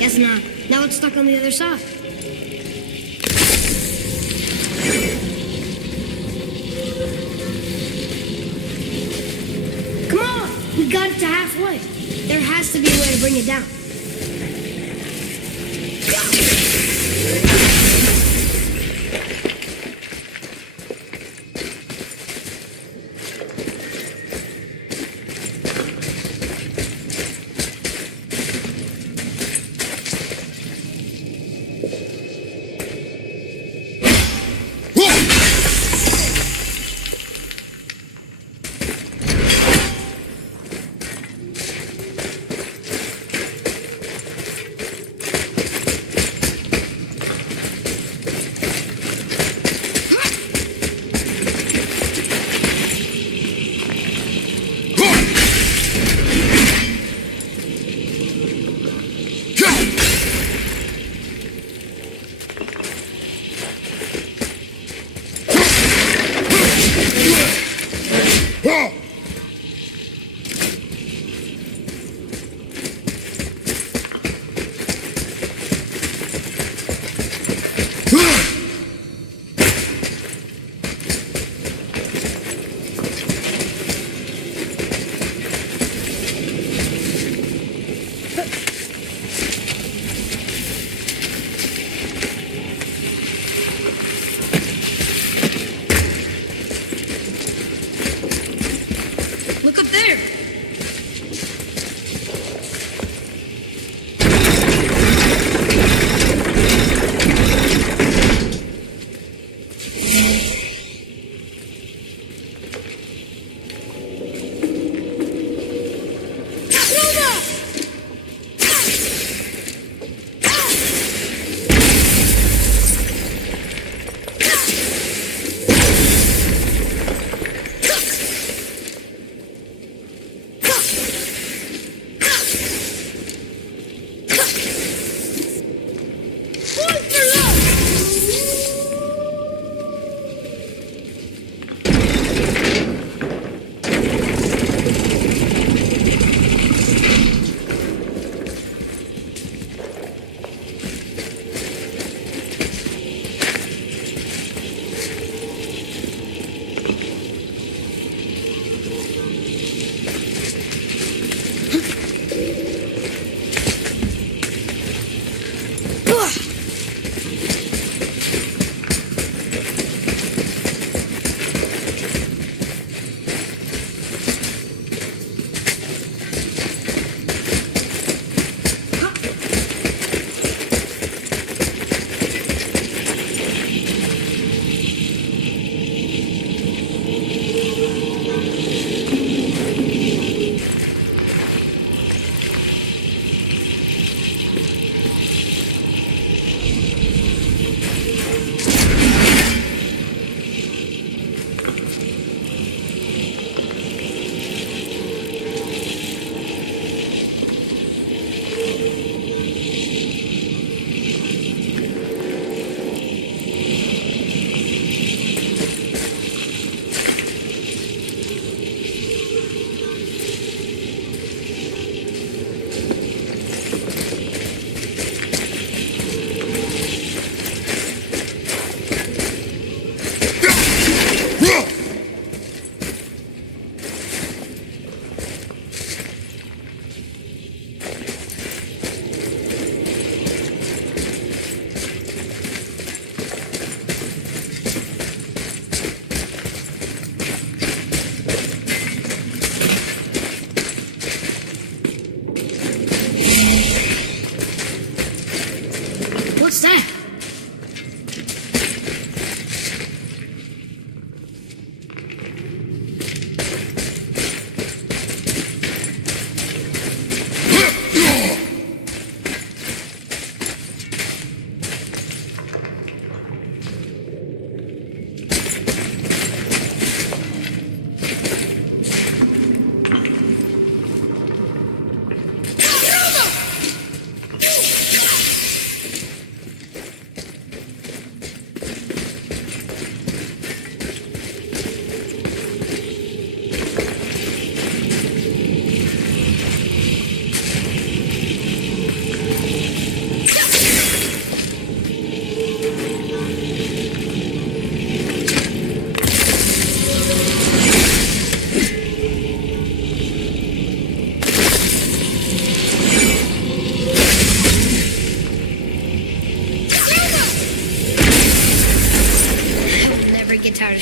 Guess not. Now it's stuck on the other side. Come on! We got it to halfway. There has to be a way to bring it down.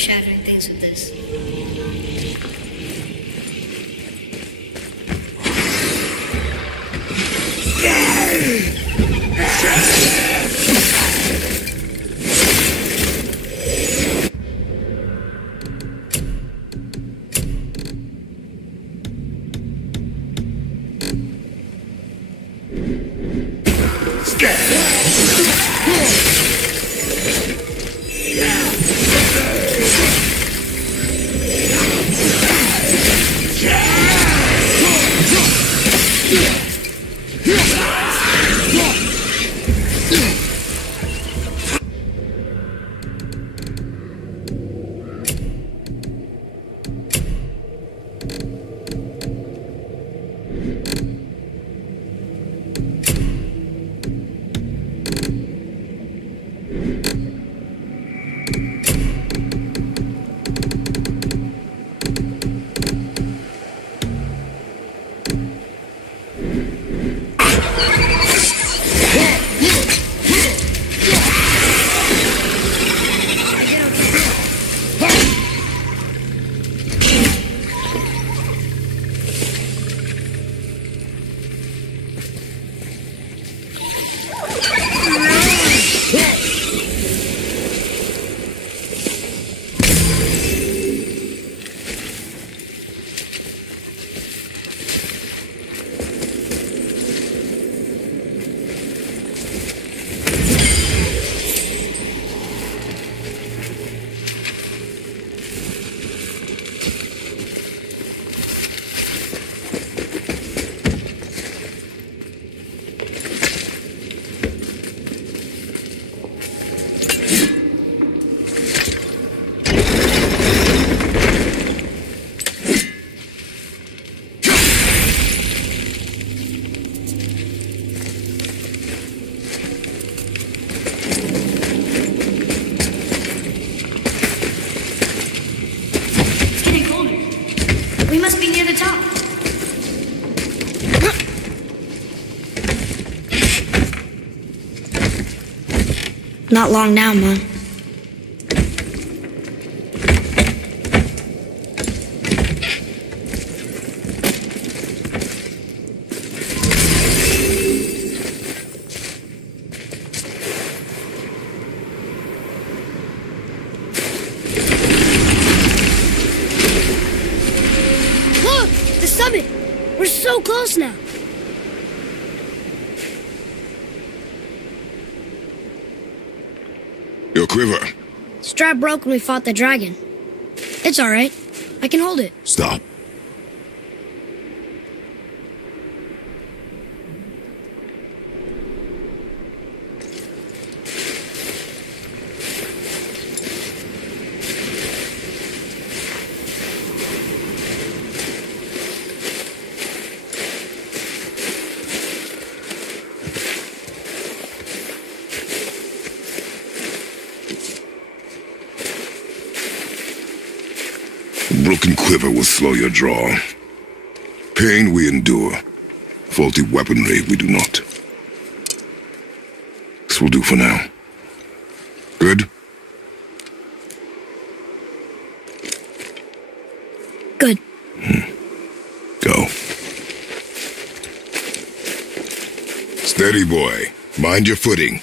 earth-shattering things with this. We must be near the top. Not long now, Mom. Look! The summit! We're so close now. Your quiver. Strap broke when we fought the dragon. It's all right. I can hold it. Stop. A broken quiver will slow your draw. Pain we endure. Faulty weaponry we do not. This will do for now. Good? Good. Go. Steady, boy. Mind your footing.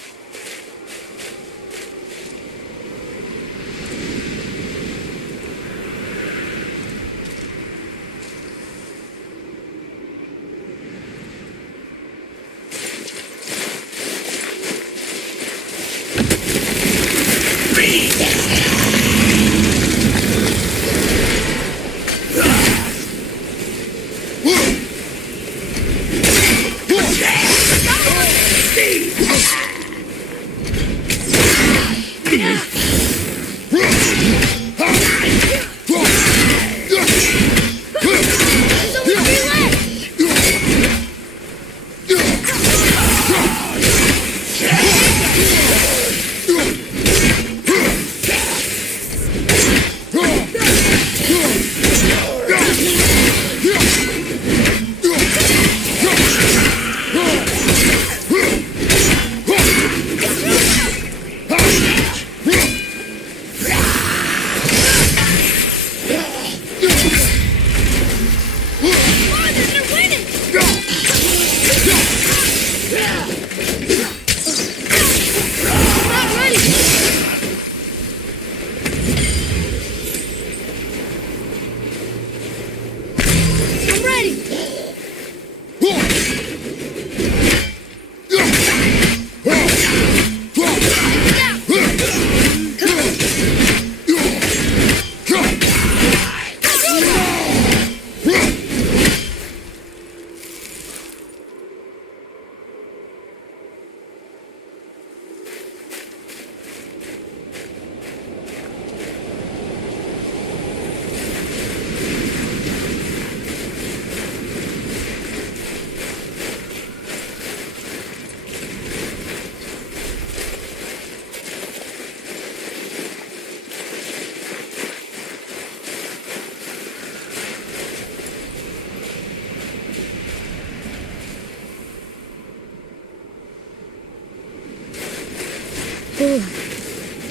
Ooh,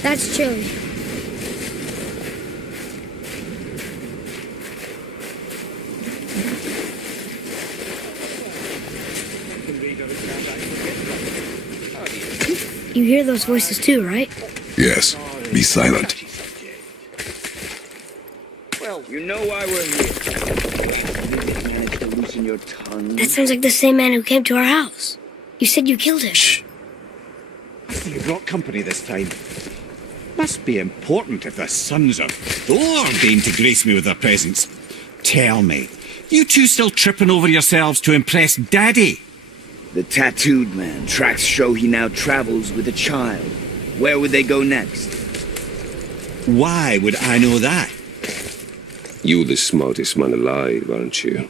that's chilly. You hear those voices too, right? Yes. Be silent. Well, you know why we're here. You managed to loosen your tongue. That sounds like the same man who came to our house. You said you killed him. Shh. I see you brought company this time. Must be important if the sons of Thor deign to grace me with their presence. Tell me, you two still tripping over yourselves to impress Daddy? The tattooed man. Tracks show he now travels with a child. Where would they go next? Why would I know that? You're the smartest man alive, aren't you?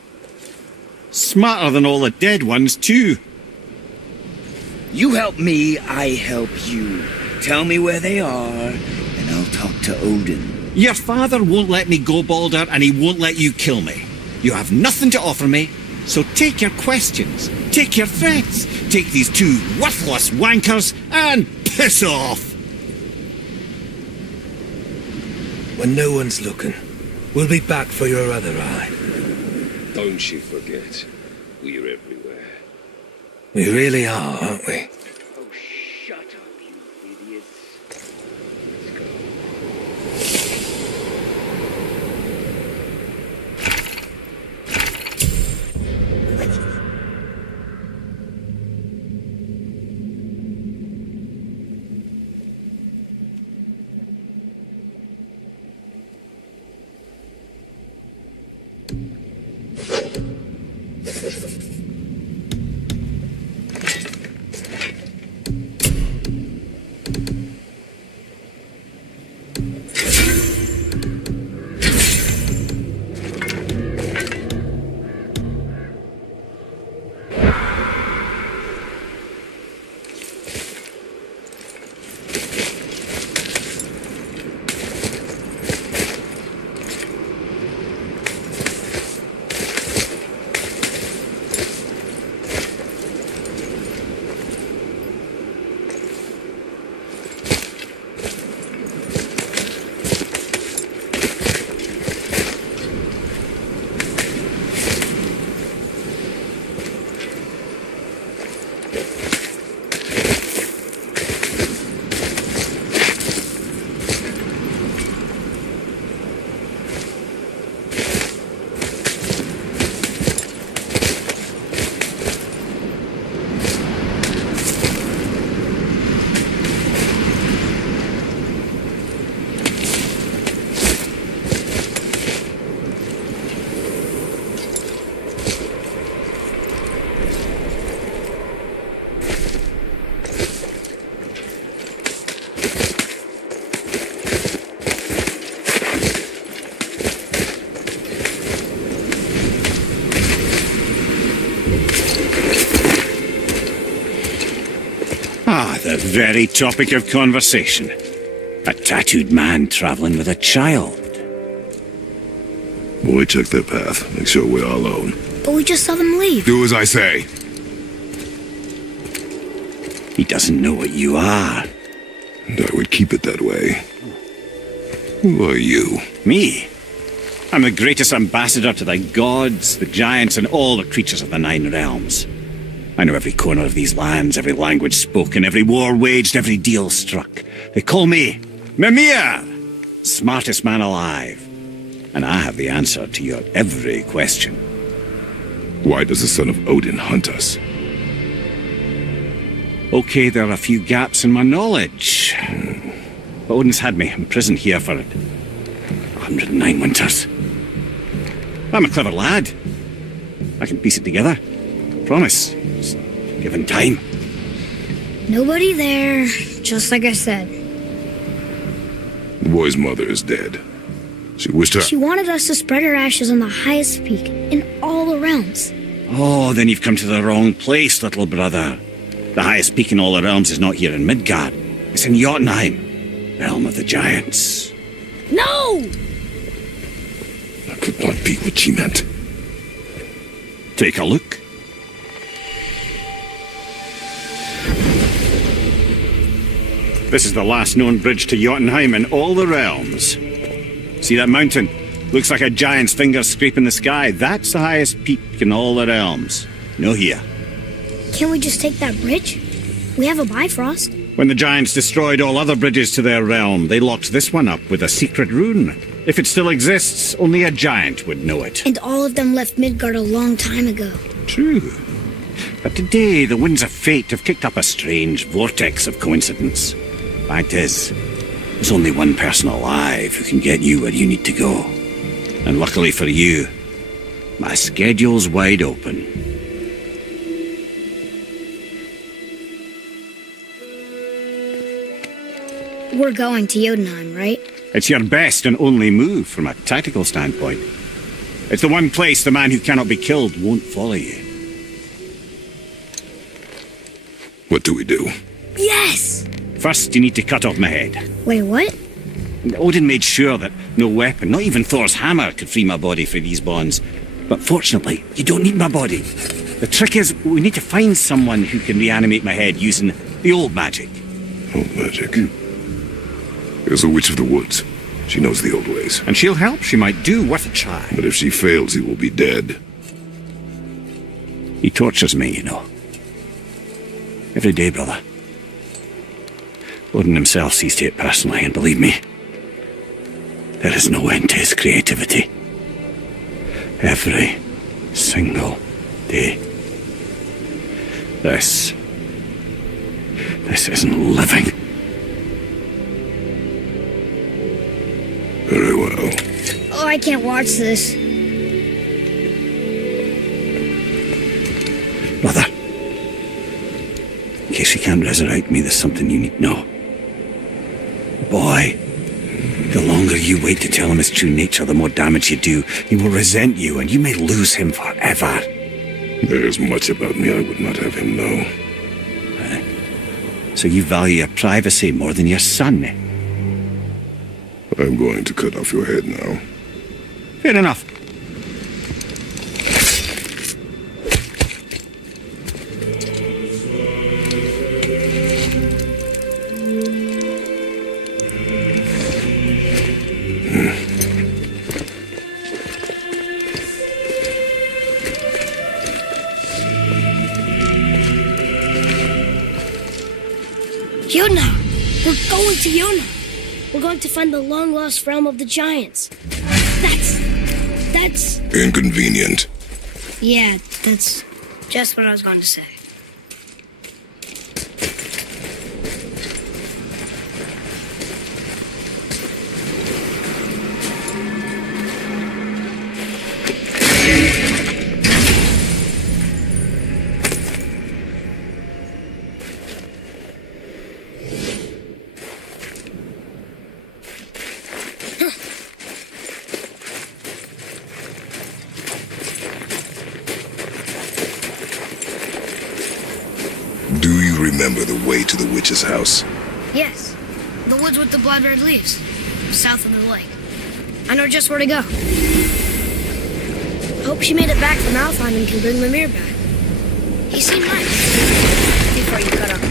Smarter than all the dead ones, too. You help me, I help you. Tell me where they are, and I'll talk to Odin. Your father won't let me go, Balder, and he won't let you kill me. You have nothing to offer me, so take your questions, take your threats, take these two worthless wankers, and piss off! When no one's looking, we'll be back for your other eye. Don't you forget, we're everywhere. We really are, aren't we? Oh, shut up, you idiots. Let's go. The very topic of conversation. A tattooed man traveling with a child. Boy, check their path. Make sure we're all alone. But we just saw them leave. Do as I say. He doesn't know what you are. And I would keep it that way. Who are you? Me? I'm the greatest ambassador to the gods, the giants, and all the creatures of the Nine Realms. I know every corner of these lands, every language spoken, every war waged, every deal struck. They call me Mimir, smartest man alive. And I have the answer to your every question. Why does the son of Odin hunt us? Okay, there are a few gaps in my knowledge. But Odin's had me imprisoned here for 109 winters. I'm a clever lad. I can piece it together. Promise. Just given time. Nobody there, just like I said. The boy's mother is dead. She wished her... She wanted us to spread her ashes on the highest peak in all the realms. Oh, then you've come to the wrong place, little brother. The highest peak in all the realms is not here in Midgard. It's in Jotunheim, realm of the giants. No! That could not be what she meant. Take a look. This is the last known bridge to Jotunheim in all the realms. See that mountain? Looks like a giant's finger scraping the sky. That's the highest peak in all the realms. No here. Can't we just take that bridge? We have a Bifrost. When the giants destroyed all other bridges to their realm, they locked this one up with a secret rune. If it still exists, only a giant would know it. And all of them left Midgard a long time ago. True. But today, the winds of fate have kicked up a strange vortex of coincidence. Fact is, there's only one person alive who can get you where you need to go. And luckily for you, my schedule's wide open. We're going to Jotunheim, right? It's your best and only move from a tactical standpoint. It's the one place the man who cannot be killed won't follow you. What do we do? Yes! First, you need to cut off my head. Wait, what? Odin made sure that no weapon, not even Thor's hammer, could free my body from these bonds. But fortunately, you don't need my body. The trick is, we need to find someone who can reanimate my head using the old magic. Old magic. There's a witch of the woods. She knows the old ways. And she'll help. She might do worth a try. But if she fails, he will be dead. He tortures me, you know. Every day, brother. Odin himself sees to it personally, and believe me, there is no end to his creativity. Every single day. This isn't living. Very well. Oh, I can't watch this. Brother, in case you can't resurrect me, there's something you need to know. Boy, the longer you wait to tell him his true nature, the more damage you do. He will resent you, and you may lose him forever. There's much about me I would not have him know. So you value your privacy more than your son? I'm going to cut off your head now. Fair enough. Jotunheim! We're going to Jotunheim! We're going to find the long-lost realm of the giants. That's... Inconvenient. Yeah, that's just what I was going to say. Do you remember the way to the witch's house? Yes, the woods with the blood-red leaves, south of the lake. I know just where to go. Hope she made it back from Alfheim and can bring Mimir back. He seemed nice before you cut off.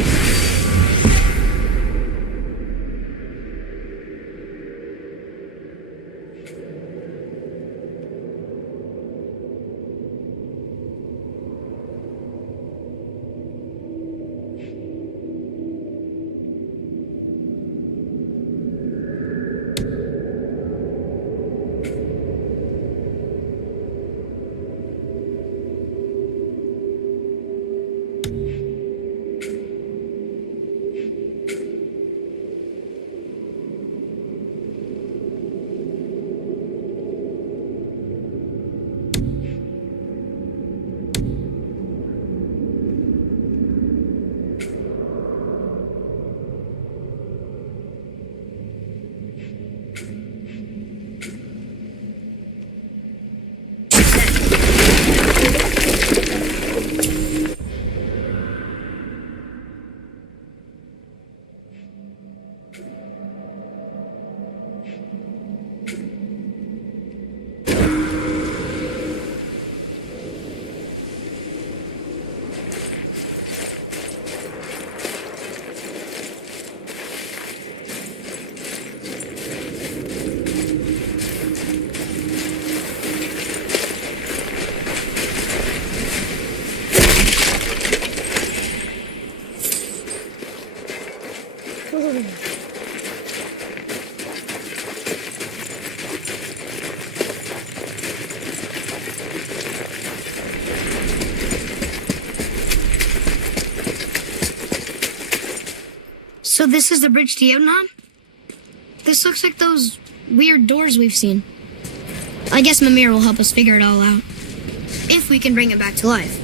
So this is the bridge to Jotunheim? This looks like those weird doors we've seen. I guess Mimir will help us figure it all out. If we can bring it back to life.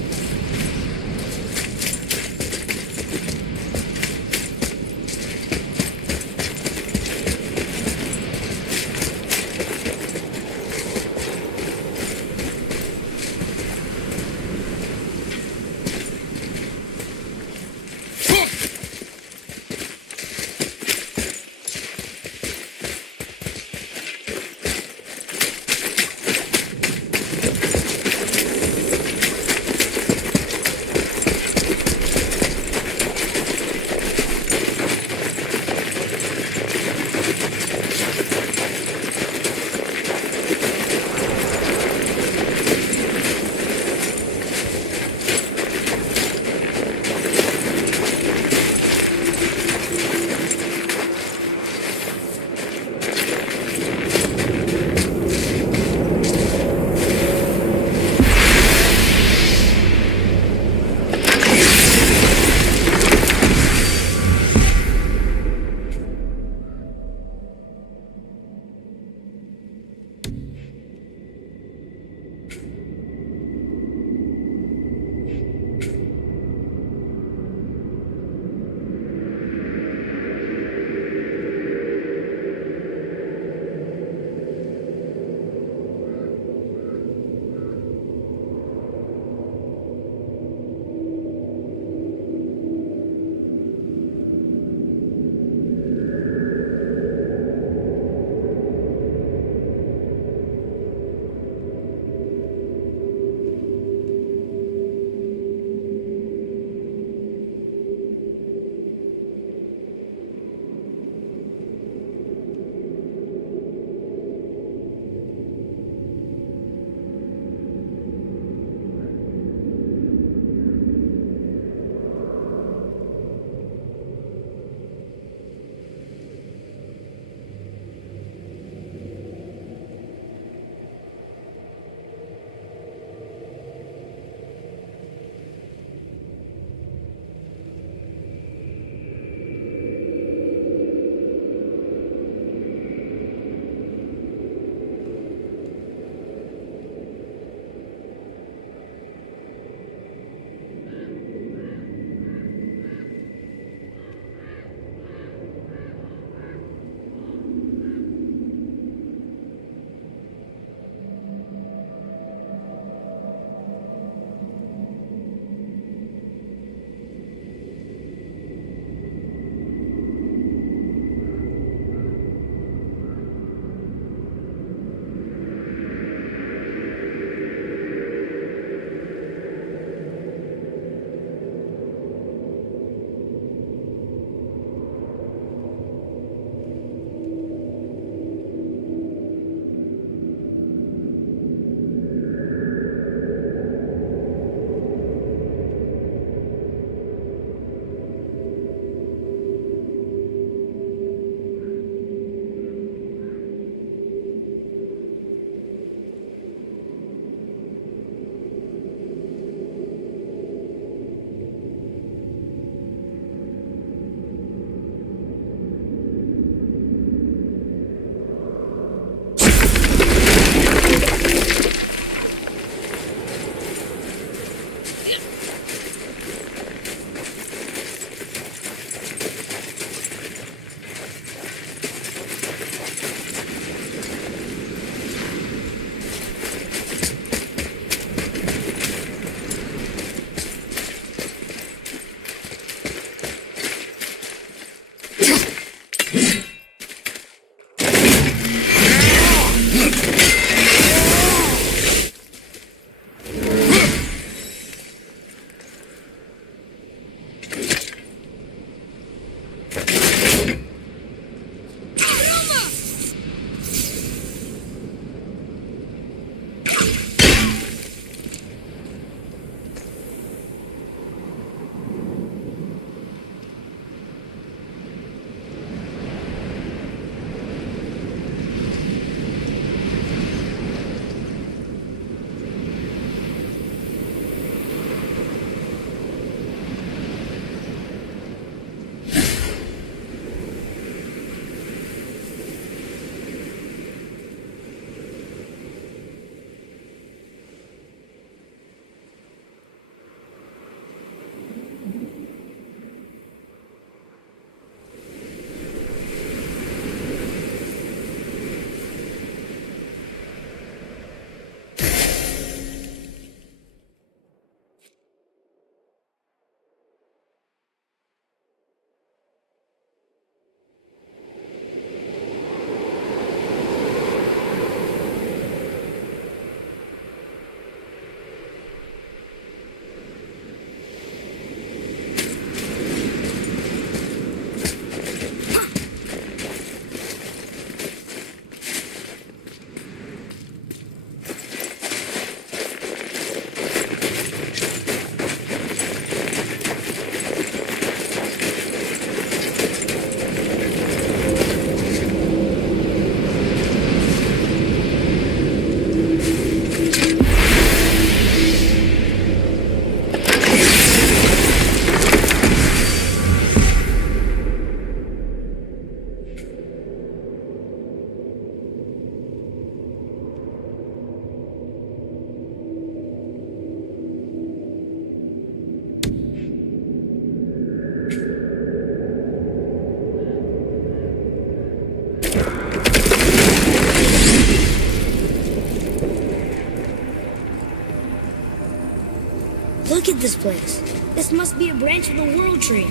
Look at this place. This must be a branch of the World Tree.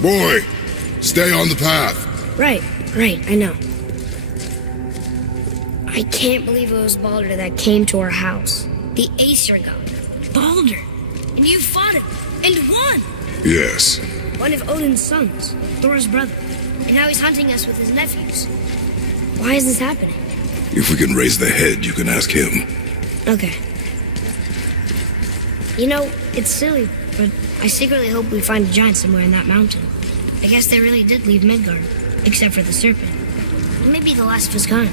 Boy, stay on the path. Right, I know. I can't believe it was Baldur that came to our house. The Aesir god. Baldur! And you fought him, and won! Yes. One of Odin's sons, Thor's brother. And now he's hunting us with his nephews. Why is this happening? If we can raise the head, you can ask him. Okay. You know, it's silly, but I secretly hope we find a giant somewhere in that mountain. I guess they really did leave Midgard, except for the serpent. And maybe the last of his kind.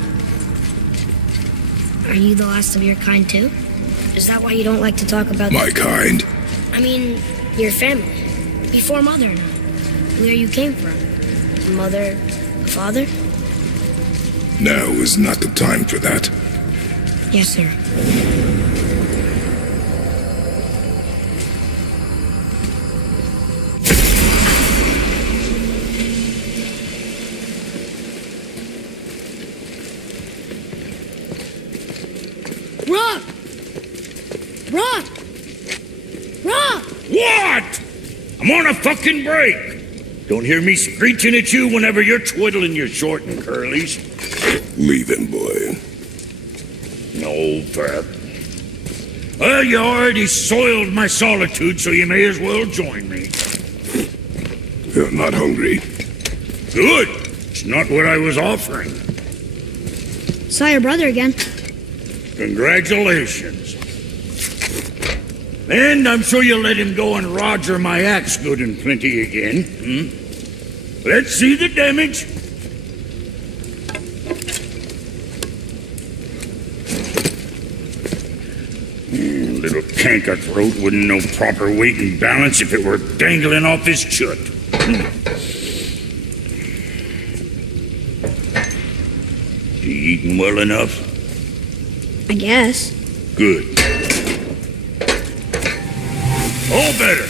Are you the last of your kind too? Is that why you don't like to talk about My kind? I mean, your family. Before Mother and I. Where you came from. Mother, father? Now is not the time for that. Yes, sir. Rock! Rock! Rock! What? I'm on a fucking break. Don't hear me screeching at you whenever you're twiddling your short and curlies. Leave him, boy. No, Pep. Well, you already soiled my solitude, so you may as well join me. You're not hungry. Good. It's not what I was offering. Saw your brother again. Congratulations. And I'm sure you'll let him go and Roger my axe good and plenty again. Let's see the damage. Little canker throat wouldn't know proper weight and balance if it were dangling off his chut. You eating well enough? I guess. Good. All better.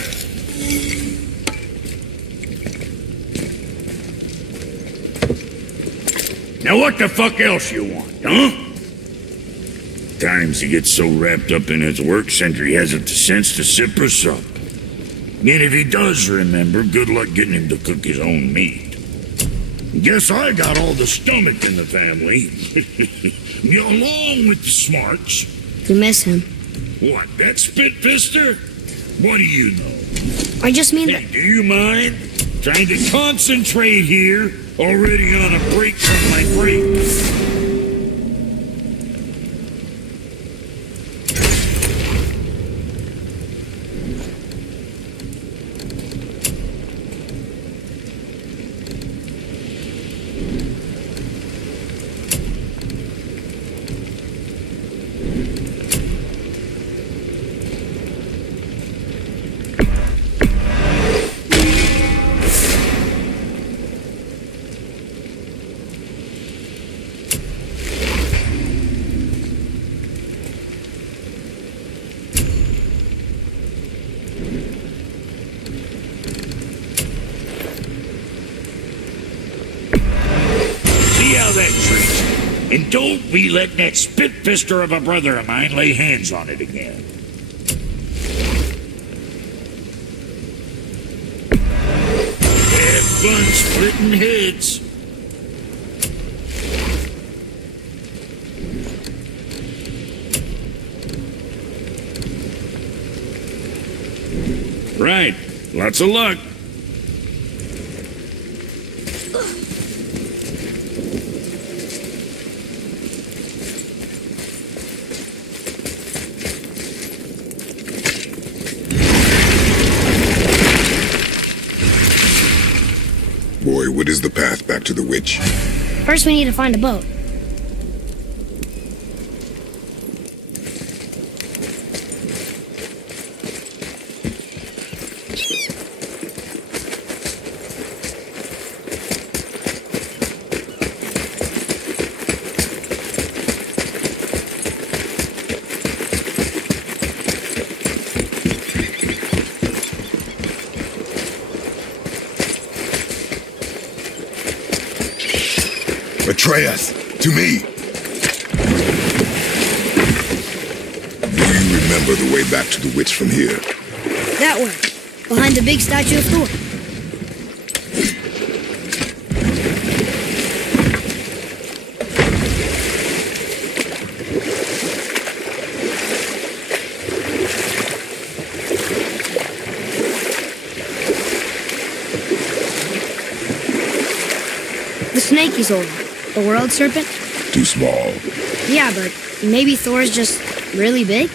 Now what the fuck else you want, huh? Times he gets so wrapped up in his work, Sentry hasn't the sense to sip or sup. And if he does remember, good luck getting him to cook his own meat. Guess I got all the stomach in the family. Along with the smarts. You miss him. What, that spit-fister? What do you know? I just mean Hey, that... do you mind? Trying to concentrate here, already on a break from my break. That treat. And don't be letting that spit-fister of a brother of mine lay hands on it again. Have fun splitting heads. Right. Lots of luck. Boy, what is the path back to the witch? First we need to find a boat. Atreus, to me! Do you remember the way back to the witch from here? That way, behind the big statue of Thor. The snake he's holding, the world serpent? Too small. Yeah, but maybe Thor's just really big?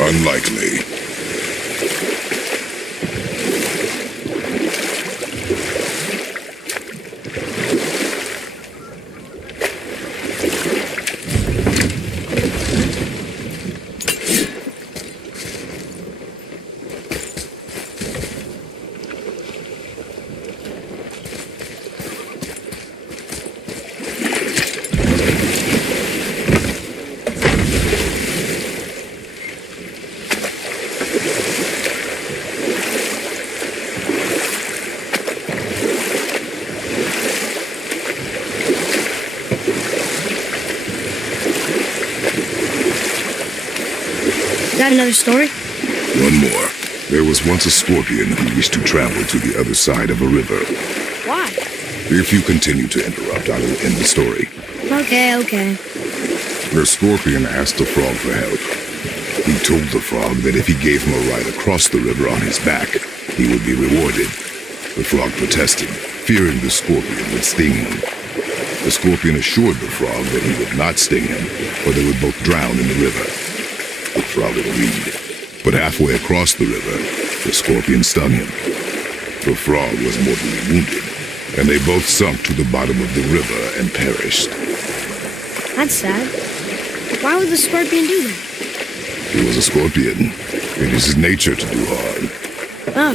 Unlikely. Got another story? One more. There was once a scorpion who wished to travel to the other side of a river. Why? If you continue to interrupt, I will end the story. Okay. The scorpion asked the frog for help. He told the frog that if he gave him a ride across the river on his back, he would be rewarded. The frog protested, fearing the scorpion would sting him. The scorpion assured the frog that he would not sting him, or they would both drown in the river. The frog agreed, but halfway across the river, the scorpion stung him. The frog was mortally wounded, and they both sunk to the bottom of the river and perished. That's sad. Why would the scorpion do that? He was a scorpion. It is his nature to do harm. Oh.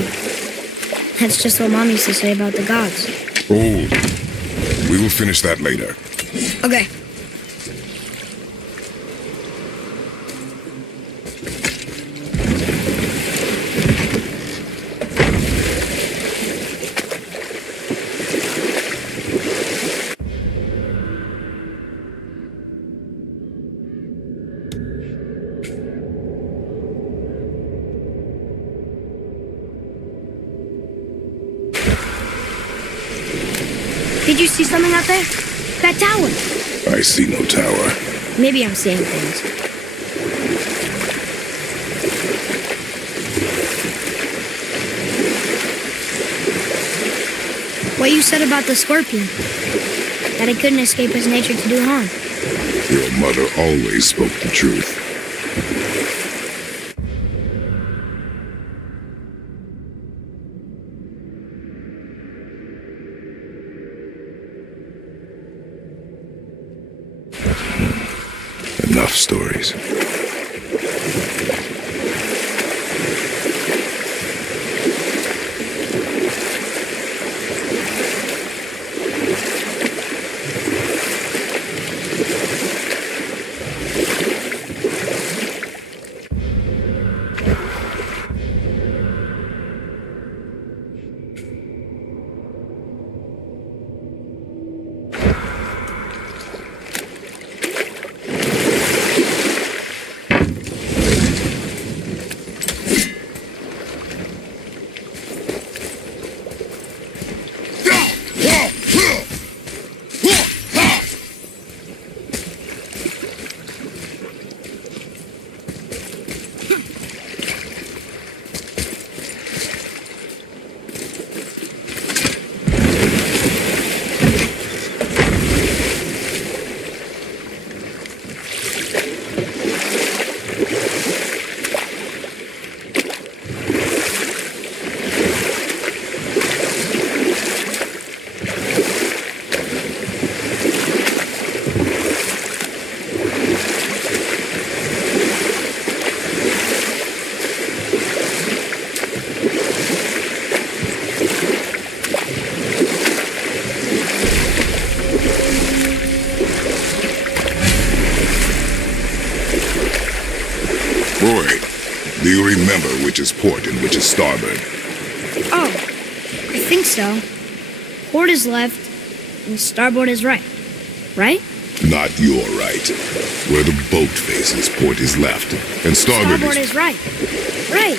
That's just what Mom used to say about the gods. Oh, we will finish that later. Okay. Did you see something out there? That tower. I see no tower. Maybe I'm seeing things. What you said about the scorpion. That it couldn't escape his nature to do harm. Your mother always spoke the truth. Enough stories. Boy, do you remember which is port and which is starboard? Oh, I think so. Port is left, and starboard is right. Right? Not your right. Where the boat faces, port is left, and starboard Starboard is right. Right.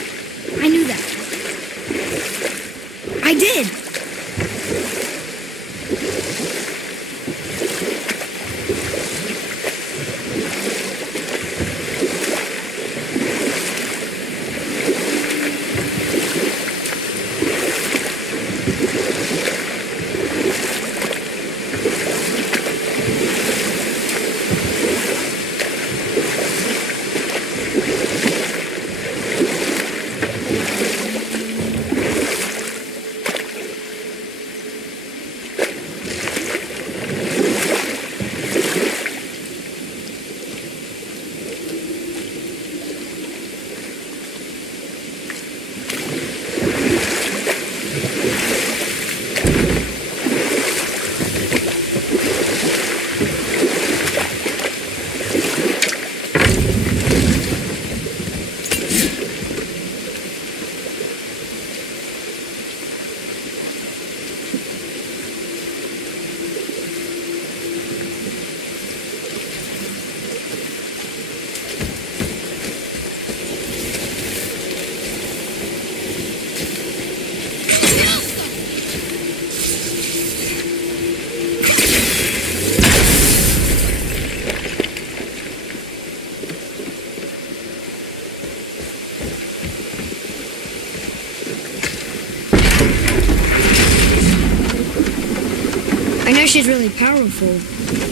I know she's really powerful,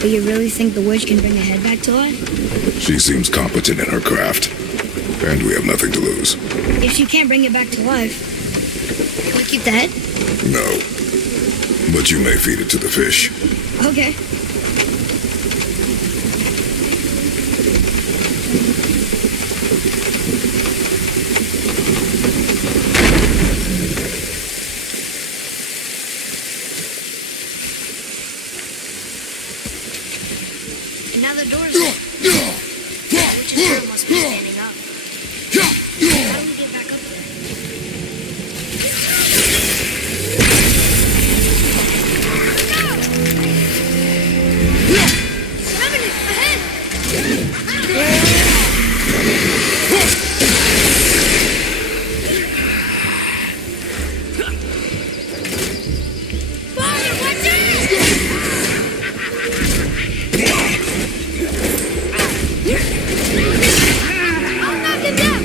but you really think the witch can bring a head back to life? She seems competent in her craft, and we have nothing to lose. If she can't bring it back to life, can we keep the head? No. But you may feed it to the fish. Okay. And now the door's open. The witch's girl must be standing up. How do we get back up there? Dominic, ahead! Father, watch out! I'll knock him down!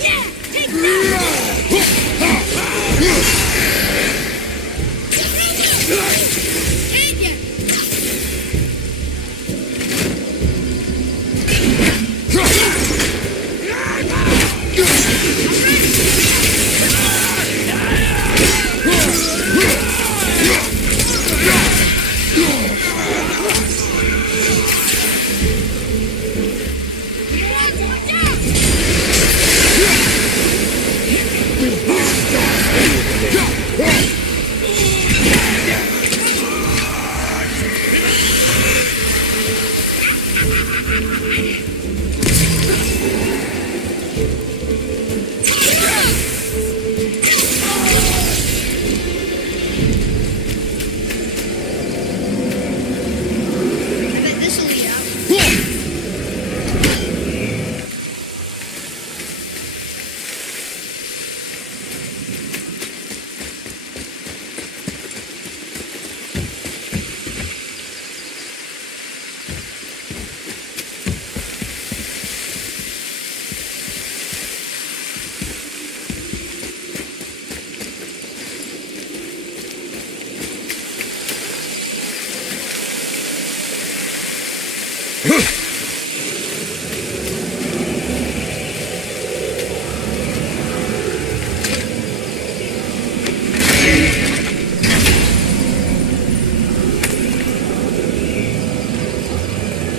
Yeah, take that! Take it! I bet this'll lead out.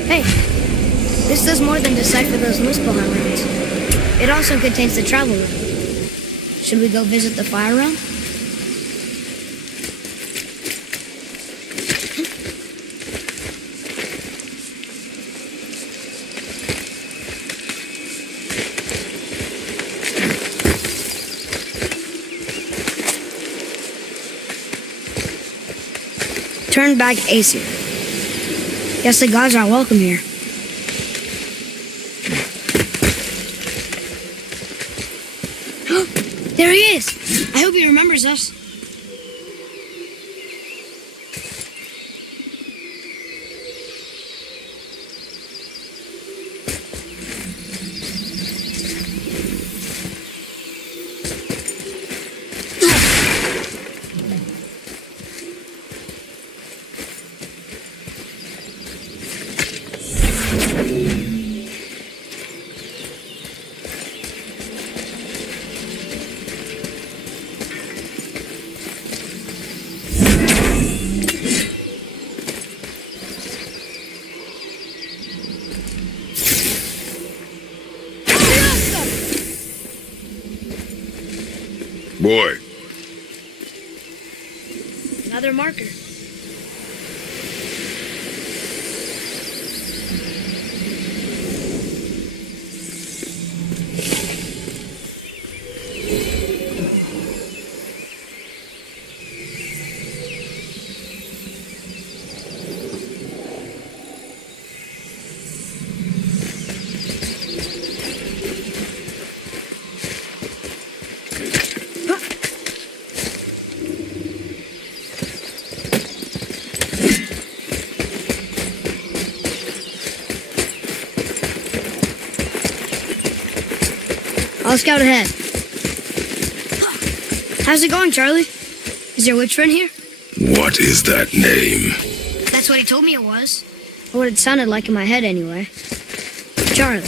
Hey, this does more than decipher those Muspelheim runes. It also contains the travel rune. Should we go visit the fire realm? Turn back Aesir. Guess the gods are welcome here. There he is! I hope he remembers us. Boy, Another marker. I'll scout ahead. How's it going, Charlie? Is your witch friend here? what is that name? That's what he told me it was. Or what it sounded like in my head, anyway. Charlie.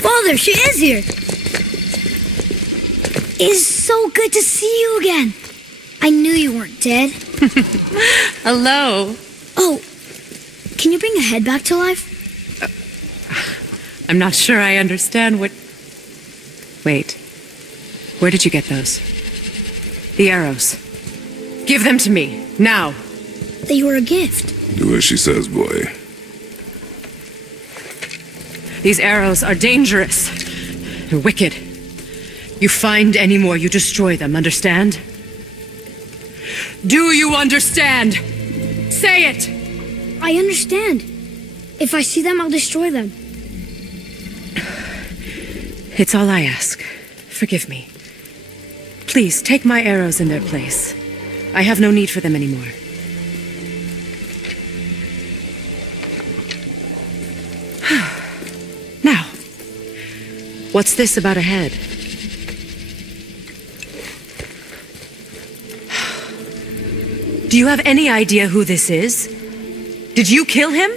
Father, she is here. It's so good to see you again. I knew you weren't dead. Hello. Oh, can you bring a head back to life? I'm not sure I understand what... Wait. Where did you get those? The arrows. Give them to me, now. They were a gift. Do as she says, boy. These arrows are dangerous. They're wicked. You find any more, you destroy them, understand? Do you understand? Say it! I understand. If I see them, I'll destroy them. It's all I ask. Forgive me. Please, take my arrows in their place. I have no need for them anymore. Now, what's this about a head? Do you have any idea who this is? Did you kill him?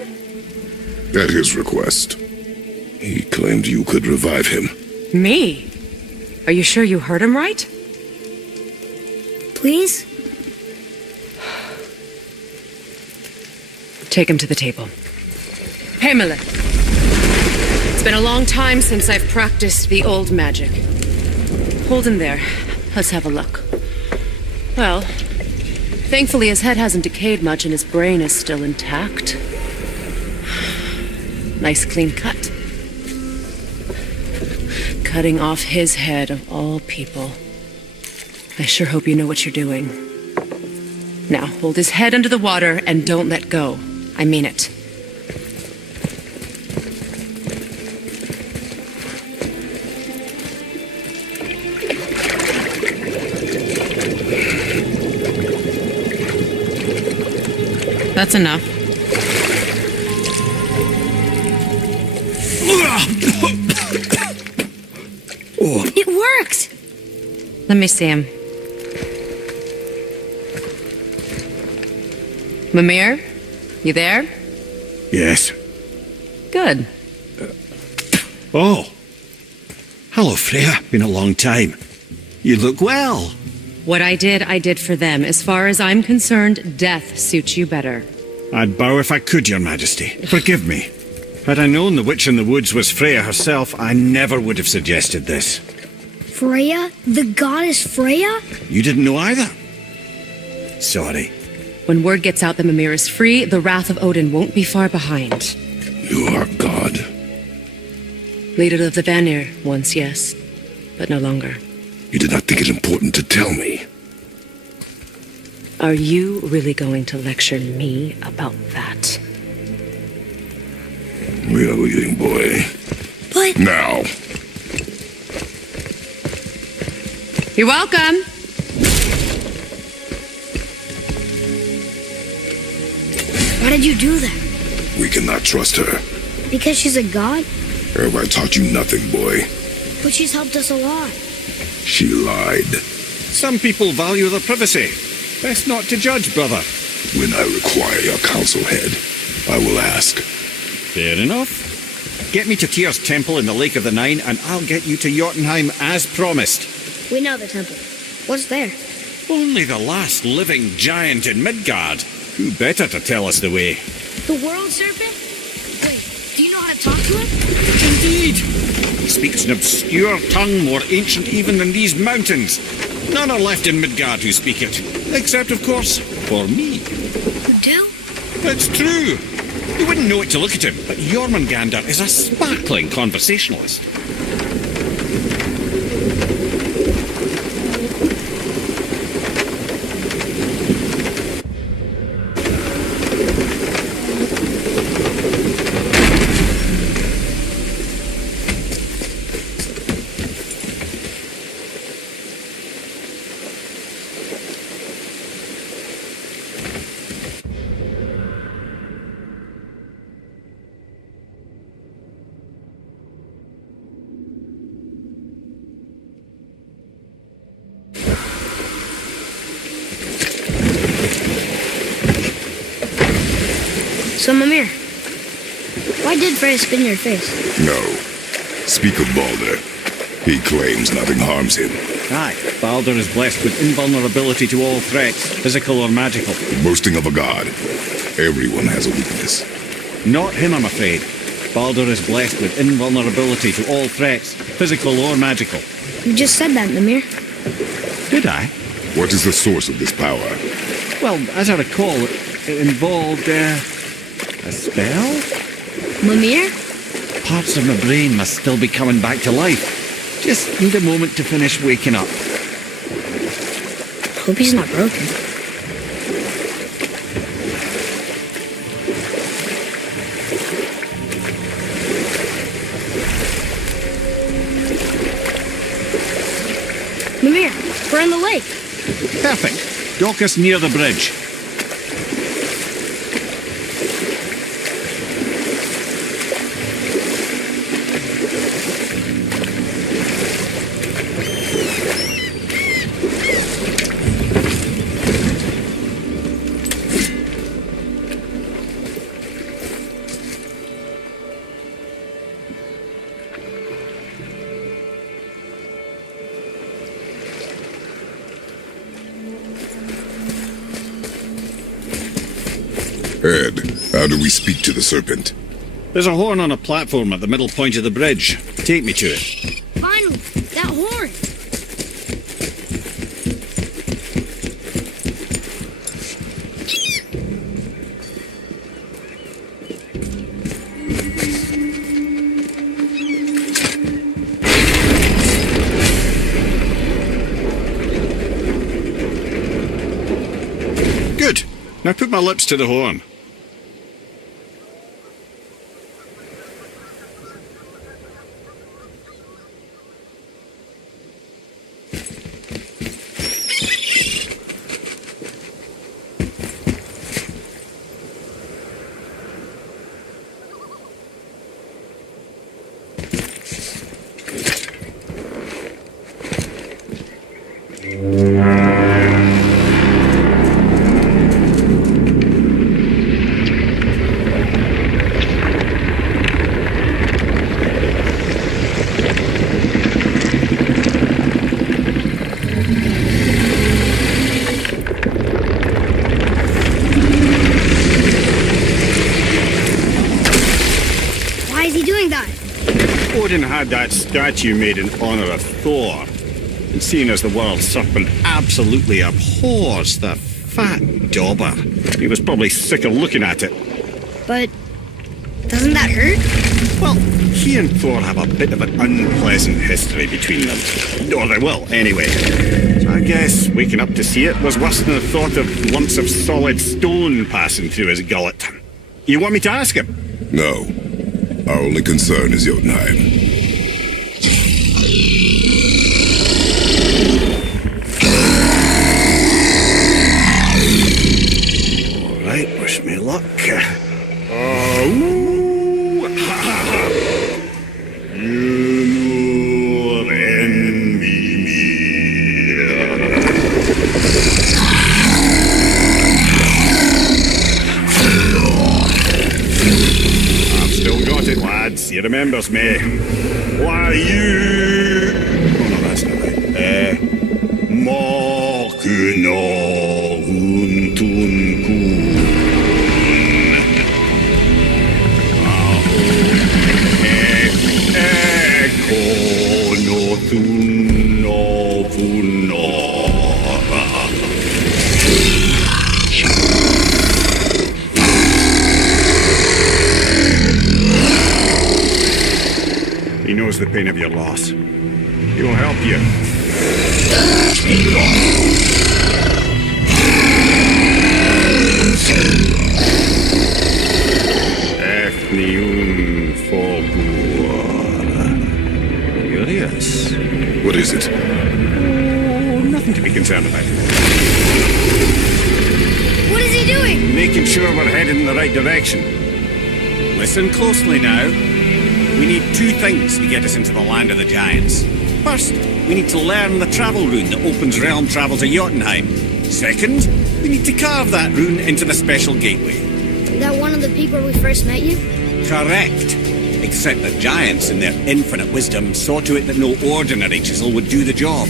At his request. He claimed you could revive him. Me? Are you sure you heard him right? Please? Take him to the table. Himeleth. It's been a long time since I've practiced the old magic. Hold him there. Let's have a look. Well, thankfully his head hasn't decayed much and his brain is still intact. Nice clean cut. Cutting off his head of all people. I sure hope you know what you're doing. Now, hold his head under the water and don't let go. I mean it. That's enough. It worked! Let me see him. Mimir? You there? Yes. Good. Oh. Hello, Freya. Been a long time. You look well. What I did for them. As far as I'm concerned, death suits you better. I'd bow if I could, Your Majesty. Forgive me. Had I known the witch in the woods was Freya herself, I never would have suggested this. Freya? The goddess Freya? You didn't know either? Sorry. When word gets out that Mimir is free, the wrath of Odin won't be far behind. You are God. Leader of the Vanir, once, yes, but no longer. You did not think it important to tell me. Are you really going to lecture me about that? We are leaving, boy. But Now. You're welcome. why did you do that? We cannot trust her. Because she's a god? Have I taught you nothing, boy? But she's helped us a lot. She lied. Some people value their privacy. Best not to judge, brother. When I require your counsel, head, I will ask. Fair enough. Get me to Tyr's temple in the Lake of the Nine, and I'll get you to Jotunheim as promised. We know the temple. What's there? Only the last living giant in Midgard. Who better to tell us the way? The world serpent? Wait, do you know how to talk to him? Indeed. He speaks an obscure tongue more ancient even than these mountains. None are left in Midgard who speak it. Except, of course, for me. You do? It's true. You wouldn't know it to look at him, but Jormungandr is a sparkling conversationalist. So, Mimir, why did Freya spin your face? No. Speak of Balder. He claims nothing harms him. Aye, Baldur is blessed with invulnerability to all threats, physical or magical. The boasting of a god. Everyone has a weakness. Not him, I'm afraid. Baldur is blessed with invulnerability to all threats, physical or magical. You just said that, Mimir. Did I? What is the source of this power? Well, as I recall, it involved, a spell? Mimir? Parts of my brain must still be coming back to life. Just need a moment to finish waking up. Hope he's not broken. Mimir, we're in the lake. Perfect. Dock us near the bridge. Ed, how do we speak to the serpent? There's a horn on a platform at the middle point of the bridge. Take me to it. Finally, that horn. Now put my lips to the horn. Why is he doing that? Odin had that statue made in honor of Thor. And seeing as the world serpent absolutely abhors the fat dauber, he was probably sick of looking at it. But doesn't that hurt? Well, he and Thor have a bit of an unpleasant history between them. Or they will, anyway. So I guess waking up to see it was worse than the thought of lumps of solid stone passing through his gullet. You want me to ask him? No. Our only concern is Jotunheim. All right, wish me luck. Oh, ha, ha, ha. You envy me. I've still got it, lads. He remembers me. Why you? Oh no, that's not right. Makuna huntunkun. Ekono tunno punno. He knows the pain of your loss. He will help you. Efniun Fogur. Curious. What is it? Oh, nothing to be concerned about. What is he doing? Making sure we're headed in the right direction. Listen closely now. We need two things to get us into the land of the giants. First, we need to learn the travel rune that opens realm travel to Jotunheim. Second, we need to carve that rune into the special gateway. That one of the people we first met you? Correct. Except the giants, in their infinite wisdom, saw to it that no ordinary chisel would do the job.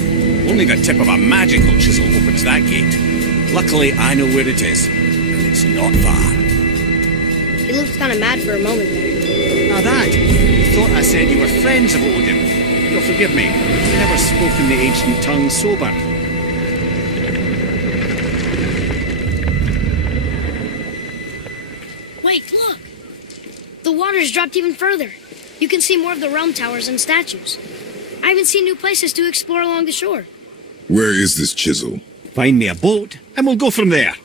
Only the tip of a magical chisel opens that gate. Luckily, I know where it is, and it's not far. He looked kind of mad for a moment there. Now that, thought I said you were friends of Odin. You'll forgive me. I've never spoken the ancient tongue sober. Wait, look! The water's dropped even further. You can see more of the realm towers and statues. I even see new places to explore along the shore. Where is this chisel? Find me a boat, and we'll go from there.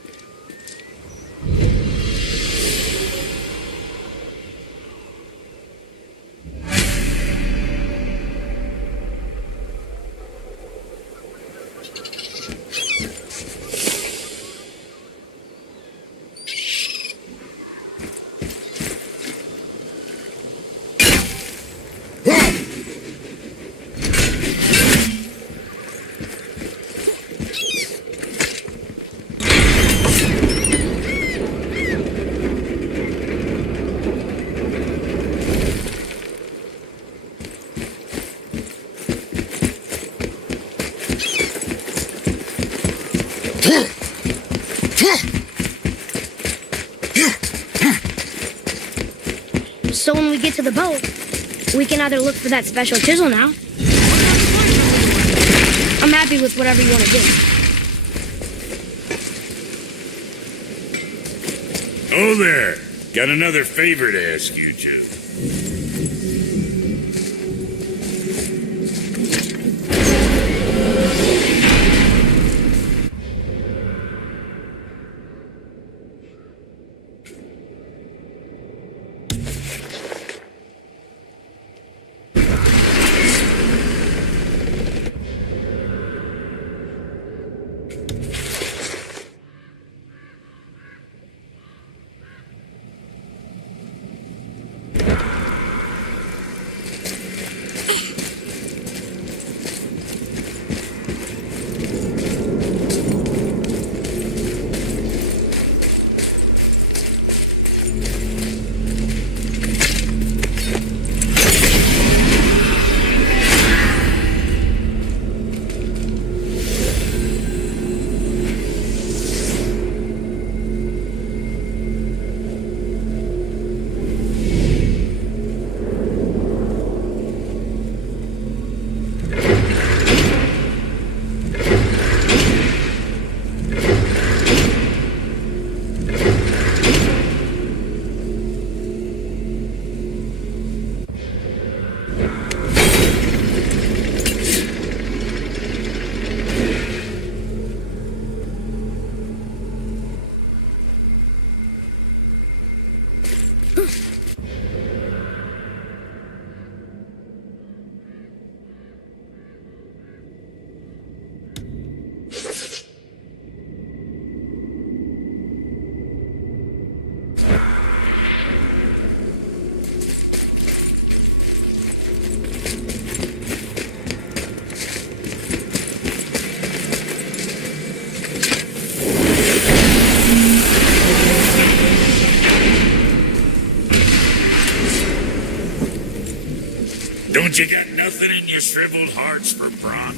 So when we get to the boat, we can either look for that special chisel now. I'm happy with whatever you want to do. Oh there. Got another favor to ask you two. Don't you got nothing in your shriveled hearts for Brock?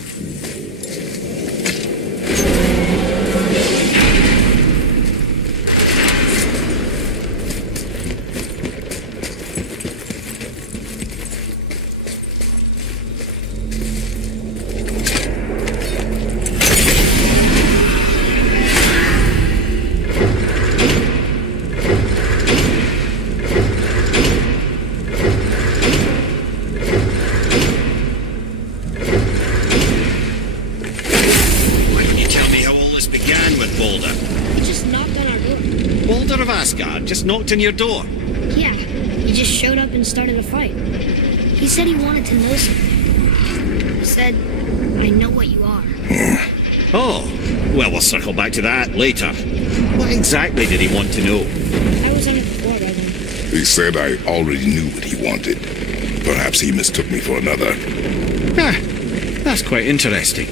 Why don't you tell me how all this began with Balder? He just knocked on our door. Balder of Asgard just knocked on your door. Yeah, he just showed up and started a fight. He said he wanted to know something. He said, I know what you are. Oh, well, we'll circle back to that later. What exactly did he want to know? I was under the floor by then. He said I already knew what he wanted. Perhaps he mistook me for another. Ah, that's quite interesting.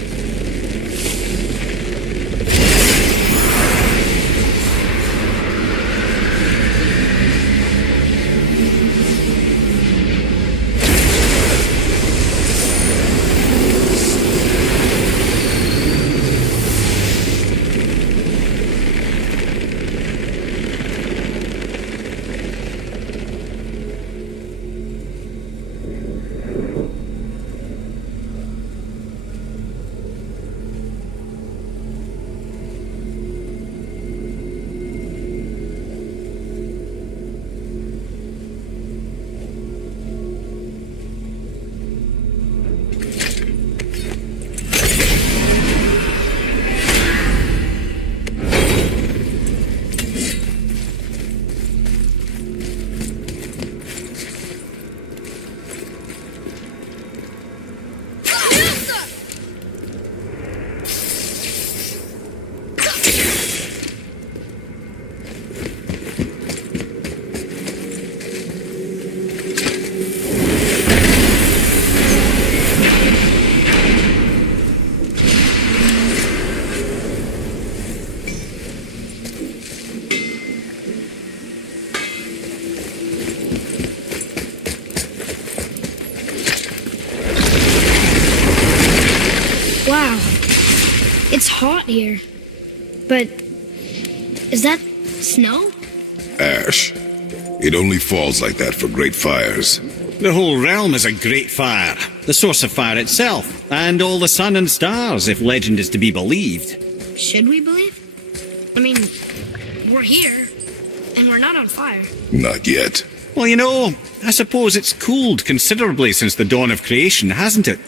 Wow. It's hot here. But is that snow? Ash. It only falls like that for great fires. The whole realm is a great fire, the source of fire itself, and all the sun and stars, if legend is to be believed. Should we believe? I mean, we're here, and we're not on fire. Not yet. Well, you know, I suppose it's cooled considerably since the dawn of creation, hasn't it?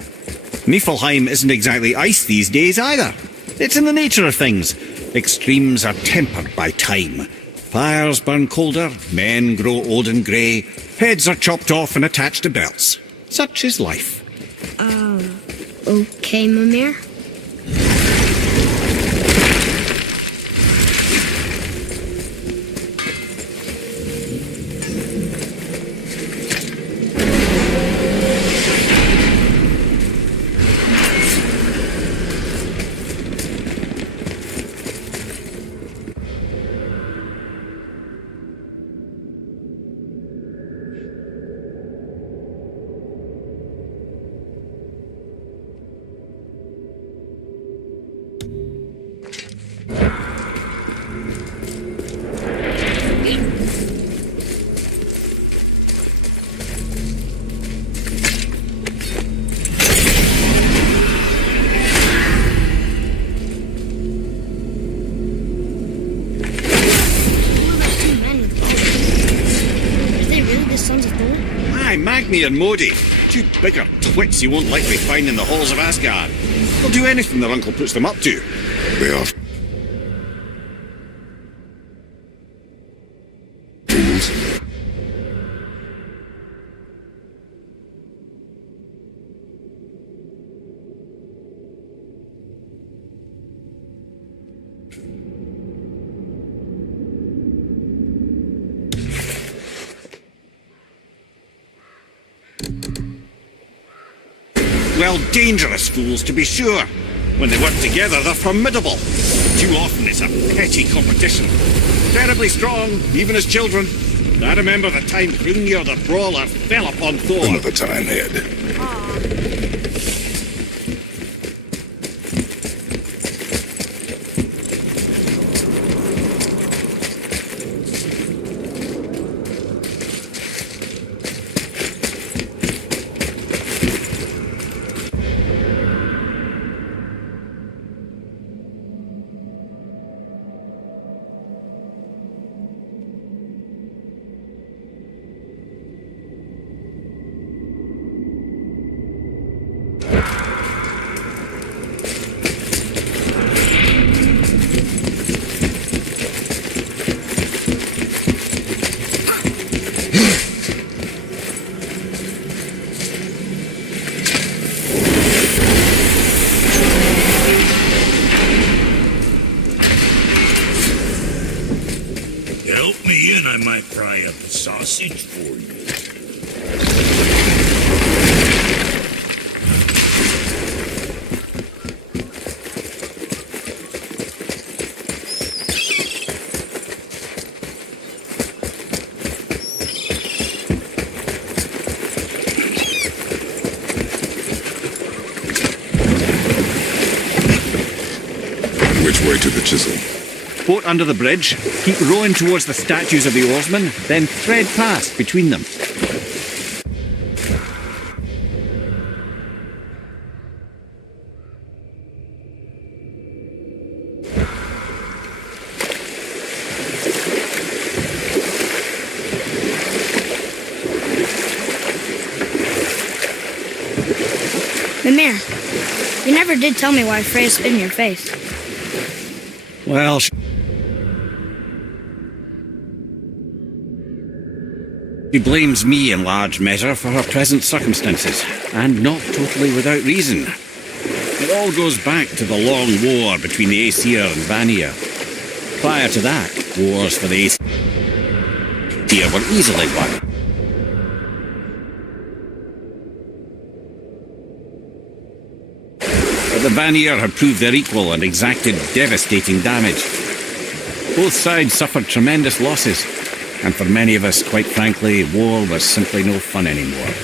Niflheim isn't exactly ice these days either. It's in the nature of things. Extremes are tempered by time. Fires burn colder, men grow old and grey, heads are chopped off and attached to belts. Such is life. Okay, Mimir? Aye, Magni and Modi. Two bigger twits you won't likely find in the halls of Asgard. They'll do anything their uncle puts them up to. They are fools. Well, dangerous fools, to be sure. When they work together, they're formidable. Too often it's a petty competition. Terribly strong, even as children. I remember the time Hrungnir the Brawler fell upon Thor. Another time, Ed. Help me in, I might fry up a sausage for you. Which way to the chisel? Boat under the bridge, keep rowing towards the statues of the oarsmen, then thread past between them. Mimir, you never did tell me why Freya spit in your face. Well, she blames me in large measure for her present circumstances, and not totally without reason. It all goes back to the long war between the Aesir and Vanir. Prior to that, wars for the Aesir were easily won. But the Vanir had proved their equal and exacted devastating damage. Both sides suffered tremendous losses, and for many of us, quite frankly, war was simply no fun anymore,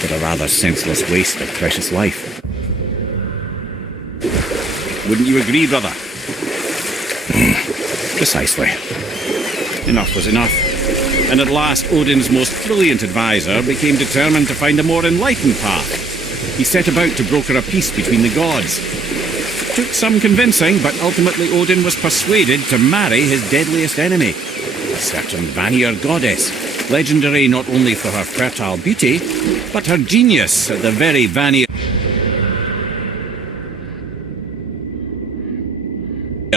but a rather senseless waste of precious life. Wouldn't you agree, brother? Precisely. Enough was enough, and at last Odin's most brilliant advisor became determined to find a more enlightened path. He set about to broker a peace between the gods. Took some convincing, but ultimately Odin was persuaded to marry his deadliest enemy, a certain Vanir goddess, legendary not only for her fertile beauty, but her genius at the very Vanir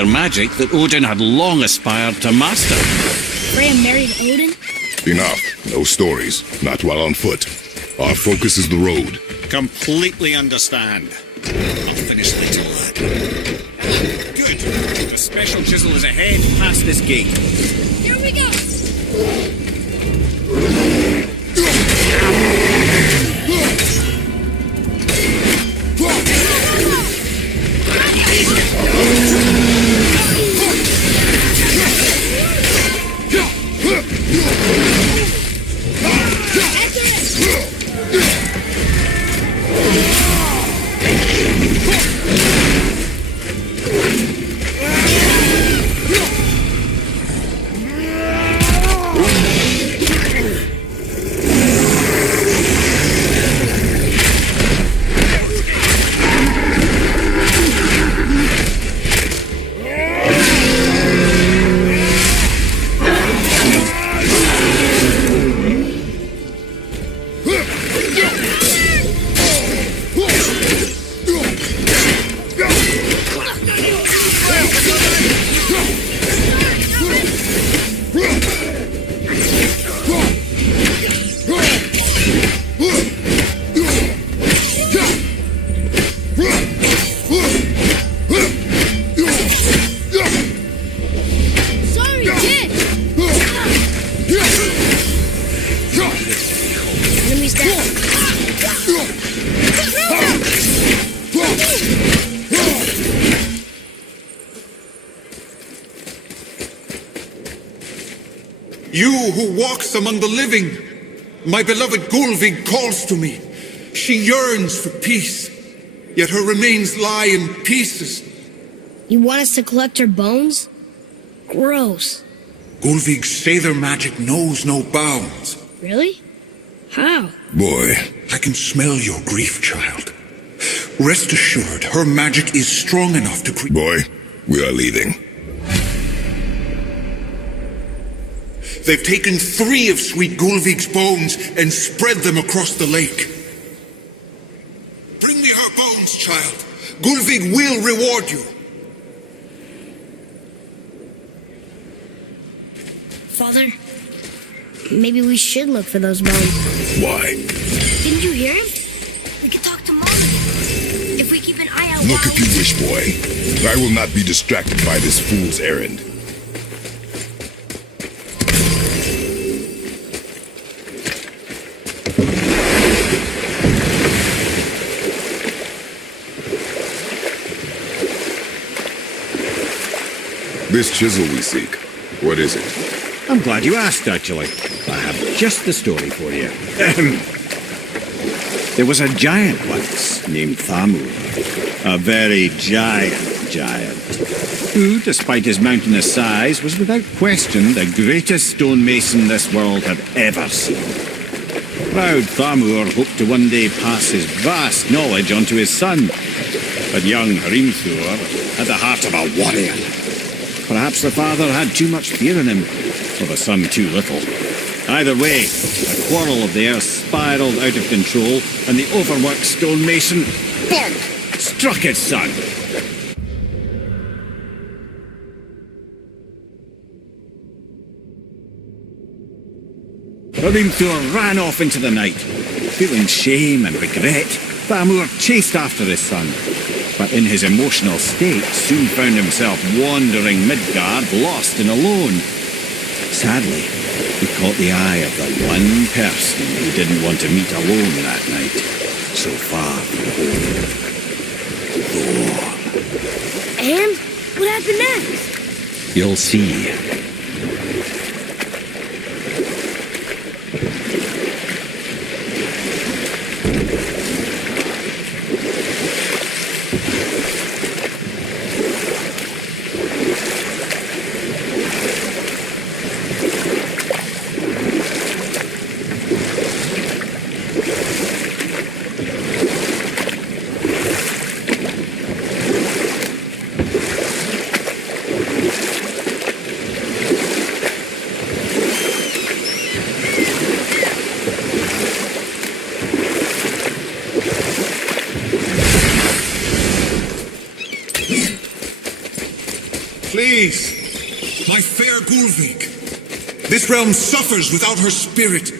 magic that Odin had long aspired to master. Freya married Odin? Enough. No stories. Not while on foot. Our focus is the road. Completely understand. I'll finish later, lad. Good. The special chisel is ahead, past this gate. Here we go! You who walks among the living, my beloved Gulvig calls to me. She yearns for peace, yet her remains lie in pieces. You want us to collect her bones? Gross. Gulvig's Seidr magic knows no bounds. Really? How? Boy, I can smell your grief, child. Rest assured, her magic is strong enough to create. boy, we are leaving. They've taken 3 of sweet Gulvig's bones and spread them across the lake. Bring me her bones, child. Gulvig will reward you. Father, maybe we should look for those bones. Why? Didn't you hear him? We could talk to Mom. If we keep an eye out. Look while- if you wish, boy. I will not be distracted by this fool's errand. This chisel we seek, what is it? I'm glad you asked, actually. I have just the story for you. There was a giant once named Thamur. A very giant, who, despite his mountainous size, was without question the greatest stonemason this world had ever seen. Proud Thamur hoped to one day pass his vast knowledge on to his son. But young Hrimthur had the heart of a warrior. Perhaps the father had too much fear in him, or the son too little. Either way, a quarrel of theirs spiraled out of control, and the overworked stonemason, bonk, struck his son. Hrimthur ran off into the night. Feeling shame and regret, Thamur chased after his son, but in his emotional state soon found himself wandering Midgard, lost and alone. Sadly, he caught the eye of the one person he didn't want to meet alone that night, so far from home. Thor. And what happened next? You'll see. Please, my fair Gulvig. This realm suffers without her spirit.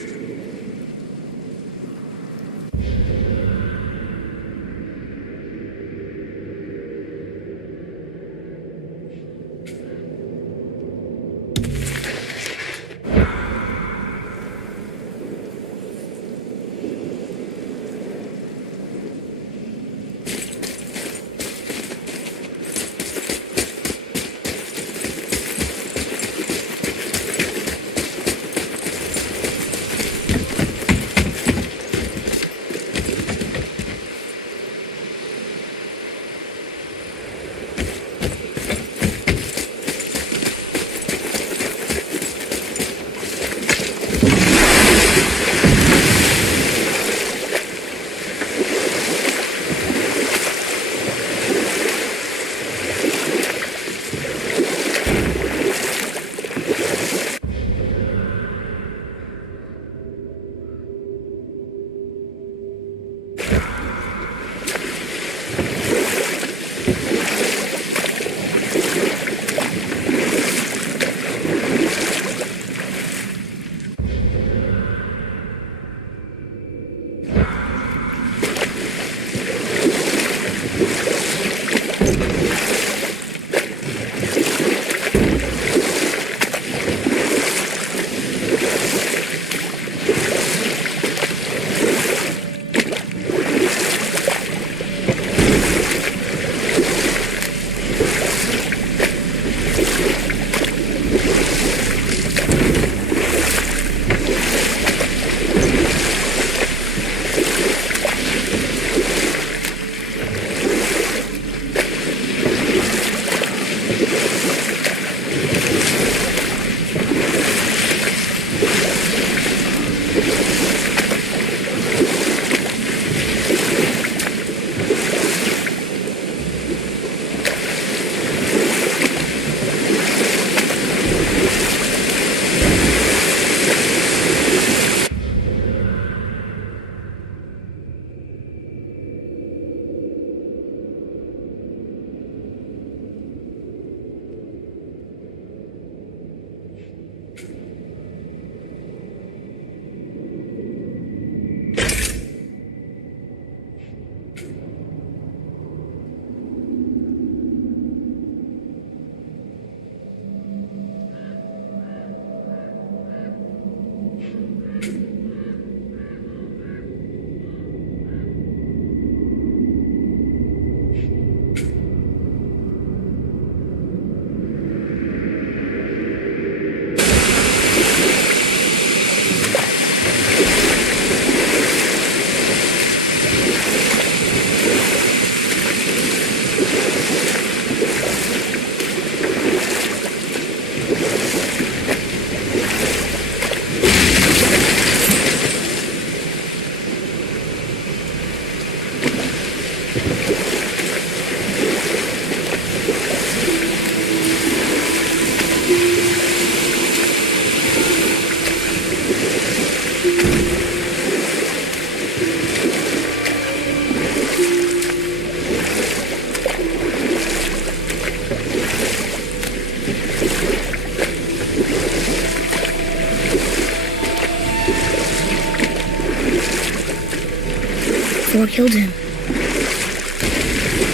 Thor killed him.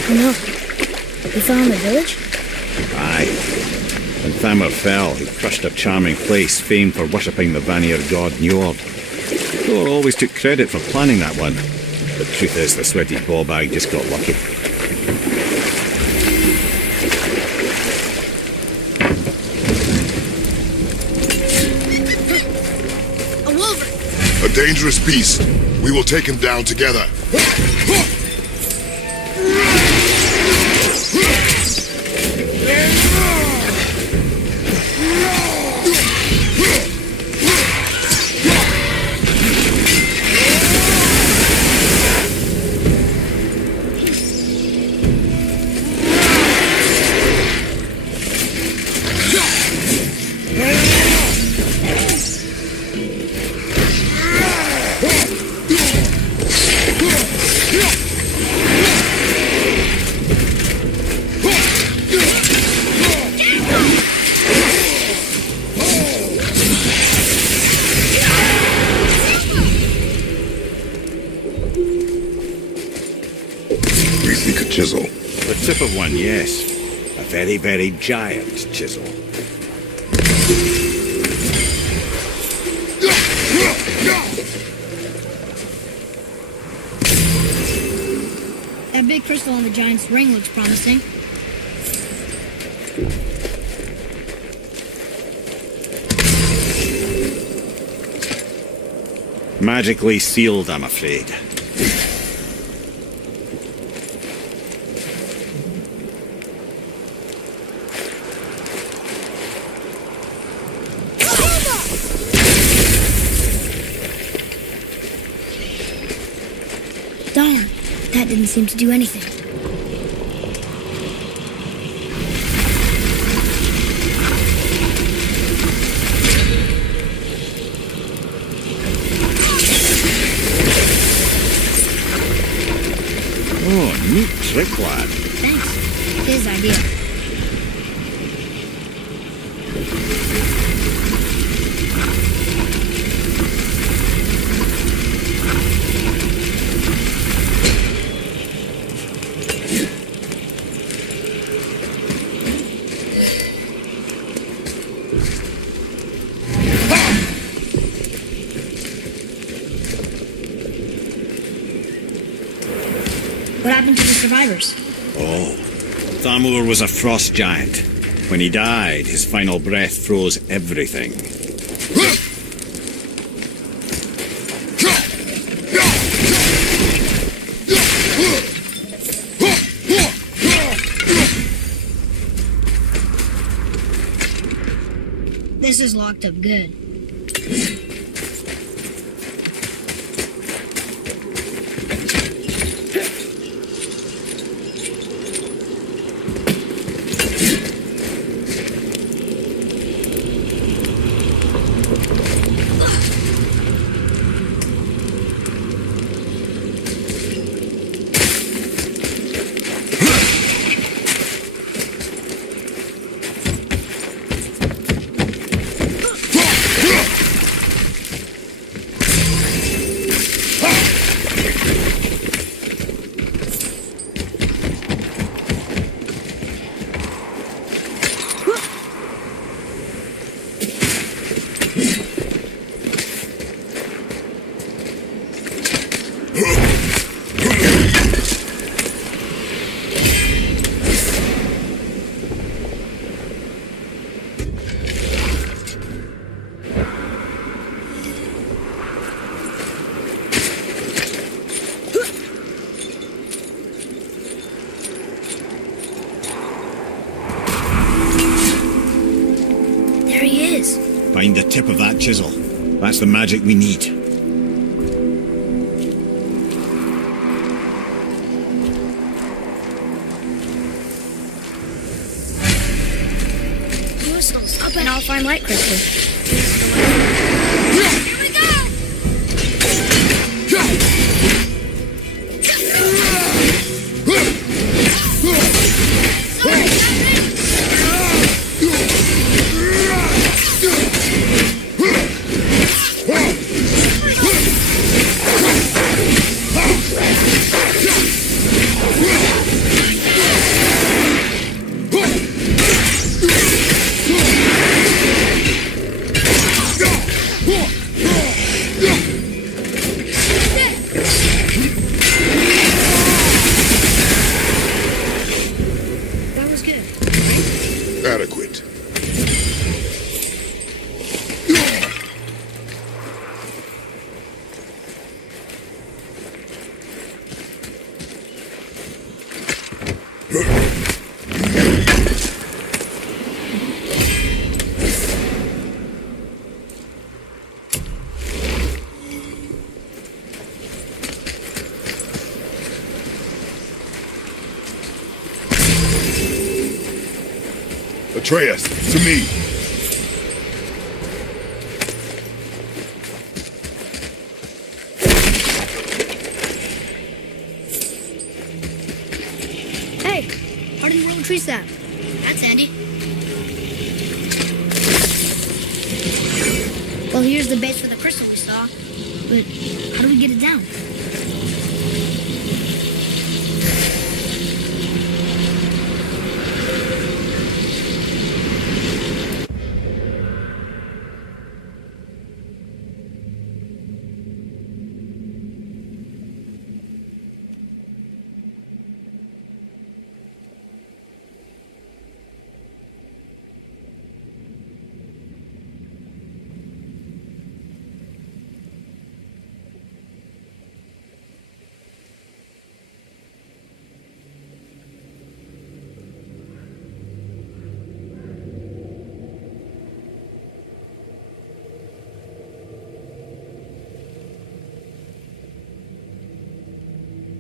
Oh no. He fell in the village? Aye. When Thamur fell, he crushed a charming place famed for worshipping the Vanir god Njord. Thor always took credit for planning that one. The truth is, the sweaty ballbag just got lucky. A wolver! A dangerous beast. We will take him down together. Chisel. The tip of one, yes. A very, very giant chisel. That big crystal on the giant's ring looks promising. Magically sealed, I'm afraid. Darn, that didn't seem to do anything. Oh, neat trick, lad. Thanks. His idea. What happened to the survivors? Oh, Thamur was a frost giant. When he died, his final breath froze everything. This is locked up good. Find the tip of that chisel. That's the magic we need. Crystals, up and I'll find light crystal. Here we go! That was good. Adequate. Atreus, to me. Hey, hardened rolled tree sap. That's handy. Well, here's the base for the crystal we saw. But how do we get it down?